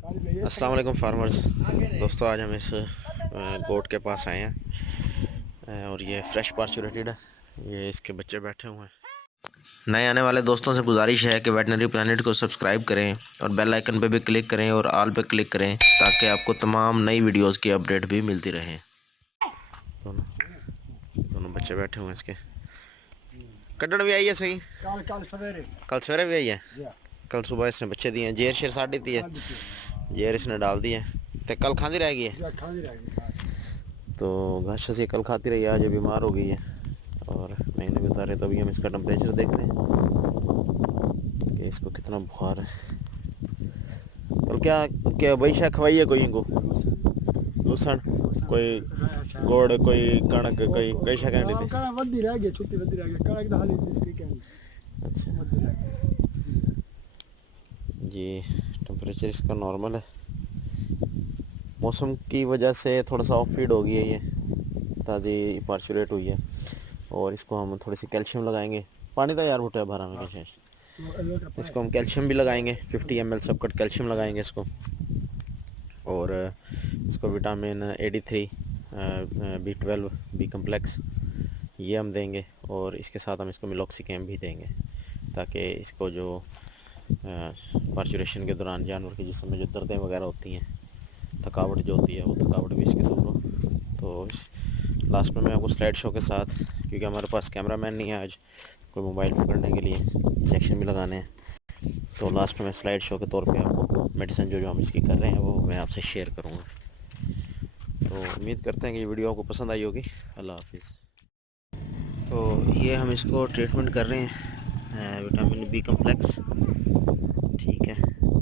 अस्सलाम वालेकुम फार्मर्स दोस्तों, आज हम इस गोट के पास आए हैं और ये फ्रेश पार्चुरेटेड है। ये इसके बच्चे बैठे हुए हैं। नए आने वाले दोस्तों से गुजारिश है कि वेटनरी प्लानट को सब्सक्राइब करें और बेल आइकन पे भी क्लिक करें और ऑल पे क्लिक करें ताकि आपको तमाम नई वीडियोस की अपडेट भी मिलती रहे। दोनों दोनों बच्चे बैठे हुए हैं इसके। कड्डड़ भी आई है सही? कल सवेरे भी आई है। कल सुबह इसने बच्चे दिए हैं। जेर शेर साड़ी दी है, जेर इसने डाल दी है। तो कल खाती रहेगी है, तो घास से कल खाती रही, आज बीमार हो गई है और महीने भी उतारे। तो अभी हम इसका टेम्परेचर देख रहे हैं कि इसको कितना बुखार है। कल क्या क्या वही शायद खवाई है कोई इनको लूसन, कोई गोड़, कोई कणक, कोई कई शायद नहीं थी। अच्छा जी, टेम्परेचर इसका नॉर्मल है। मौसम की वजह से थोड़ा सा ऑफ फीड हो गई है, ये ताज़ी पार्चुरेट हुई है और इसको हम थोड़ी सी कैल्शियम लगाएंगे। पानी तो यार उठा भरा में शेष, इसको हम कैल्शियम भी लगाएंगे। 50 ml सब कट कैल्शियम लगाएंगे इसको और इसको vitamin AD3, B12, B complex ये हम देंगे और इसके साथ हम इसको मिलोक्सिकेम भी देंगे ताकि इसको जो पार्चुरेशन के दौरान जानवर के जिस्म में जो दर्दें वगैरह होती हैं, थकावट जो होती है, वो थकावट भी इसकी दूर हो। तो लास्ट में मैं आपको स्लाइड शो के साथ, क्योंकि हमारे पास कैमरा मैन नहीं है आज कोई मोबाइल पकड़ने के लिए, इंजेक्शन भी लगाने हैं, तो लास्ट में स्लाइड शो के तौर पे आपको मेडिसिन जो हम इसकी कर रहे हैं वो मैं आपसे शेयर करूँगा। तो उम्मीद करते हैं कि ये वीडियो आपको पसंद आई होगी। अल्लाह हाफिज़। तो ये हम इसको ट्रीटमेंट कर रहे हैं विटामिन बी कम्प्लेक्स, ठीक है।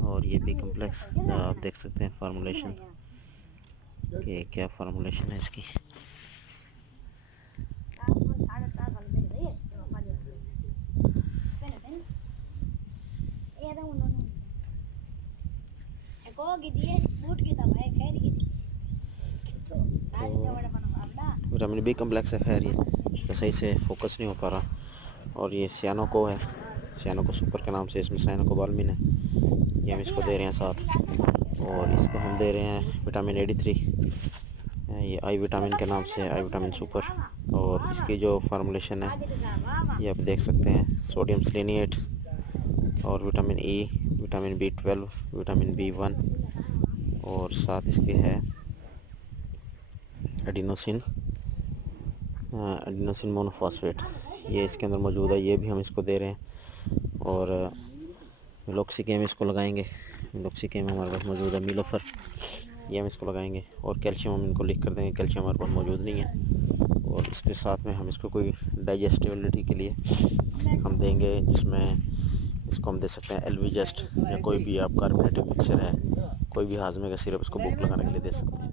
और ये बी कम्प्लेक्स आप देख सकते हैं फार्मूलेशन कि क्या फार्मूलेशन है इसकी। विटामिन बी कम्प्लेक्स है, खैर ये सही से फोकस नहीं हो पा रहा। और ये सियानो है, सियानो सुपर के नाम से इसमें साइनोकोबाल्मिन है, ये हम इसको दे रहे हैं साथ। और इसको हम दे रहे हैं विटामिन AD3, ये आई विटामिन के नाम से, आई विटामिन सुपर। और इसकी जो फार्मूलेशन है ये आप देख सकते हैं, सोडियम सेलेनिएट और vitamin E, vitamin B12, vitamin B1 और साथ इसके है एडिनोसिन मोनोफॉस्फेट, ये इसके अंदर मौजूद है, ये भी हम इसको दे रहे हैं। और मिलोक्सिकेम इसको लगाएंगे, मिलोक्सिकेम हमारे पास मौजूद है, मिलोफर ये हम इसको लगाएंगे। और कैल्शियम हम इनको लिख कर देंगे, कैल्शियम हमारे पास मौजूद नहीं है। और इसके साथ में हम इसको कोई डाइजेस्टिबिलिटी के लिए हम देंगे, जिसमें इसको हम दे सकते हैं एलवी जस्ट या कोई भी आप कार्बोनेटेड मिक्सचर है, कोई भी हाजमे का सिरप इसको भूख लगाने के लिए दे सकते हैं।